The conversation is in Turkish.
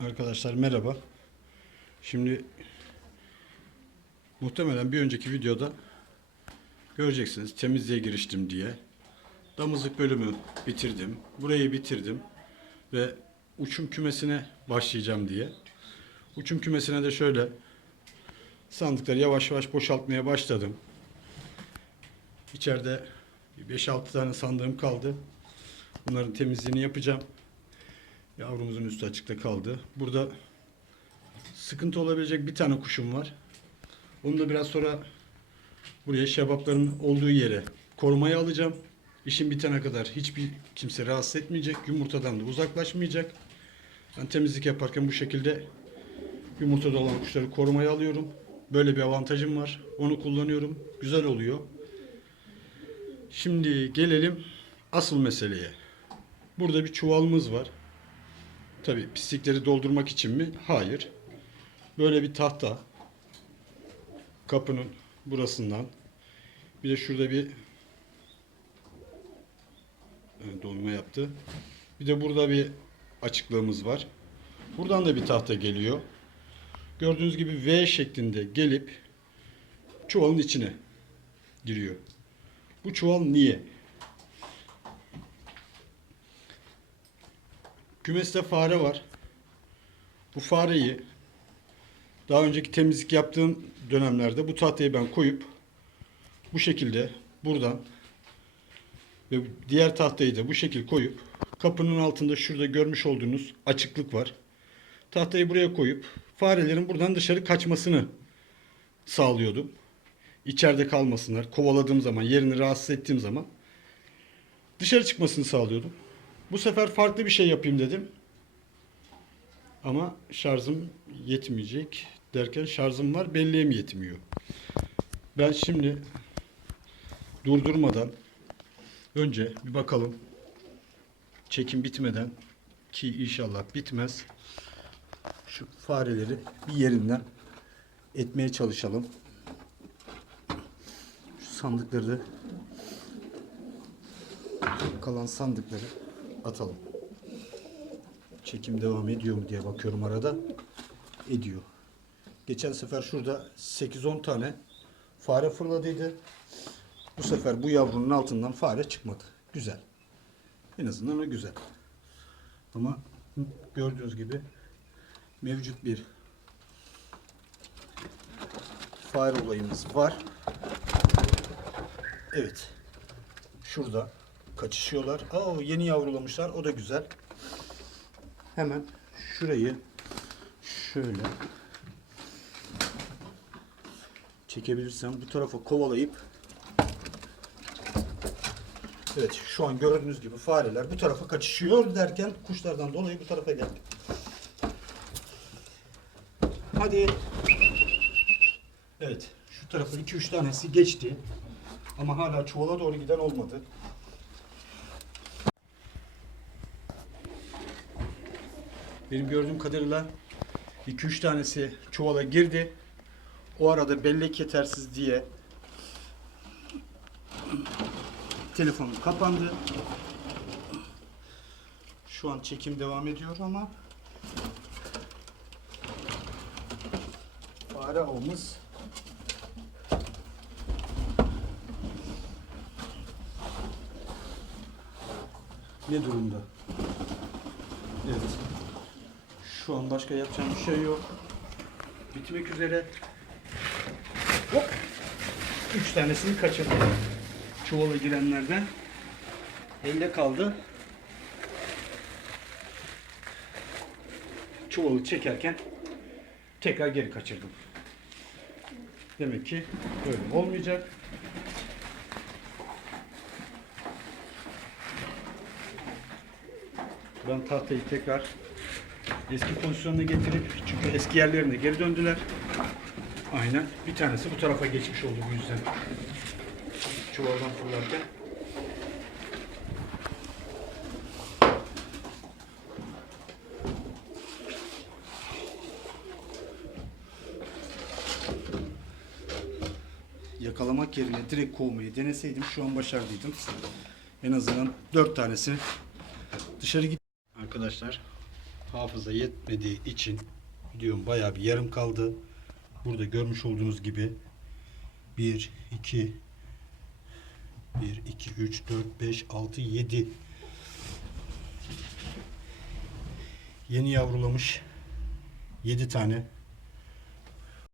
Arkadaşlar merhaba. Şimdi muhtemelen bir önceki videoda göreceksiniz temizliğe giriştim diye. Damızlık bölümü bitirdim. Burayı bitirdim ve uçum kümesine başlayacağım diye. Uçum kümesine de şöyle sandıkları yavaş yavaş boşaltmaya başladım. İçeride 5-6 tane sandığım kaldı. Bunların temizliğini yapacağım. Yavrumuzun üstü açıkta kaldı. Burada sıkıntı olabilecek bir tane kuşum var. Onu da biraz sonra buraya şebapların olduğu yere korumaya alacağım. İşim bitene kadar hiçbir kimse rahatsız etmeyecek. Yumurtadan da uzaklaşmayacak. Ben temizlik yaparken bu şekilde yumurtada olan kuşları korumaya alıyorum. Böyle bir avantajım var. Onu kullanıyorum. Güzel oluyor. Şimdi gelelim asıl meseleye. Burada bir çuvalımız var. Tabi pislikleri doldurmak için mi? Hayır. Böyle bir tahta. Kapının burasından. Bir de şurada bir evet, dolma yaptı. Bir de burada bir açıklığımız var. Buradan da bir tahta geliyor. Gördüğünüz gibi V şeklinde gelip çuvalın içine giriyor. Bu çuval niye? Kümeste fare var. Bu fareyi daha önceki temizlik yaptığım dönemlerde bu tahtayı ben koyup bu şekilde buradan ve diğer tahtayı da bu şekil koyup kapının altında şurada görmüş olduğunuz açıklık var. Tahtayı buraya koyup farelerin buradan dışarı kaçmasını sağlıyordum. İçeride kalmasınlar. Kovaladığım zaman, yerini rahatsız ettiğim zaman dışarı çıkmasını sağlıyordum. Bu sefer farklı bir şey yapayım dedim. Ama şarjım yetmeyecek derken şarjım var belleğe mi yetmiyor? Ben şimdi durdurmadan önce bir bakalım çekim bitmeden ki inşallah bitmez şu fareleri bir yerinden etmeye çalışalım. Şu sandıkları kalan sandıkları atalım. Çekim devam ediyor mu diye bakıyorum arada. Ediyor. Geçen sefer şurada 8-10 tane fare fırladıydı. Bu sefer bu yavrunun altından fare çıkmadı. Güzel. En azından o güzel. Ama gördüğünüz gibi mevcut bir fare olayımız var. Evet. Şurada kaçışıyorlar. Aa yeni yavrulamışlar. O da güzel. Hemen şurayı şöyle çekebilirsem bu tarafa kovalayıp Evet şu an gördüğünüz gibi fareler bu tarafa kaçışıyor derken kuşlardan dolayı bu tarafa geldi. Hadi. Evet şu tarafa 2-3 tanesi geçti. Ama hala çuvala doğru giden olmadı. Benim gördüğüm kadarıyla 2-3 tanesi çuvala girdi. O arada bellek yetersiz diye telefonum kapandı. Şu an çekim devam ediyor ama fare avımız ne durumda? Evet. Şu an başka yapacağım bir şey yok. Bitmek üzere. Hop. Üç tanesini kaçırdım. Çuvala girenlerden. Elde kaldı. Çuvalı çekerken tekrar geri kaçırdım. Demek ki böyle olmayacak. Ben tahtayı tekrar eski pozisyonuna getirip çünkü eski yerlerine geri döndüler. Aynen. Bir tanesi bu tarafa geçmiş oldu bu yüzden. Çuvaldan fırlarken. Yakalamak yerine direkt kovmayı deneseydim şu an başardıydım. En azından dört tanesi dışarı git. Arkadaşlar hafıza yetmediği için videom bayağı bir yarım kaldı. Burada görmüş olduğunuz gibi 1, 2, 1, 2, 3, 4, 5, 6, 7 yeni yavrulamış 7 tane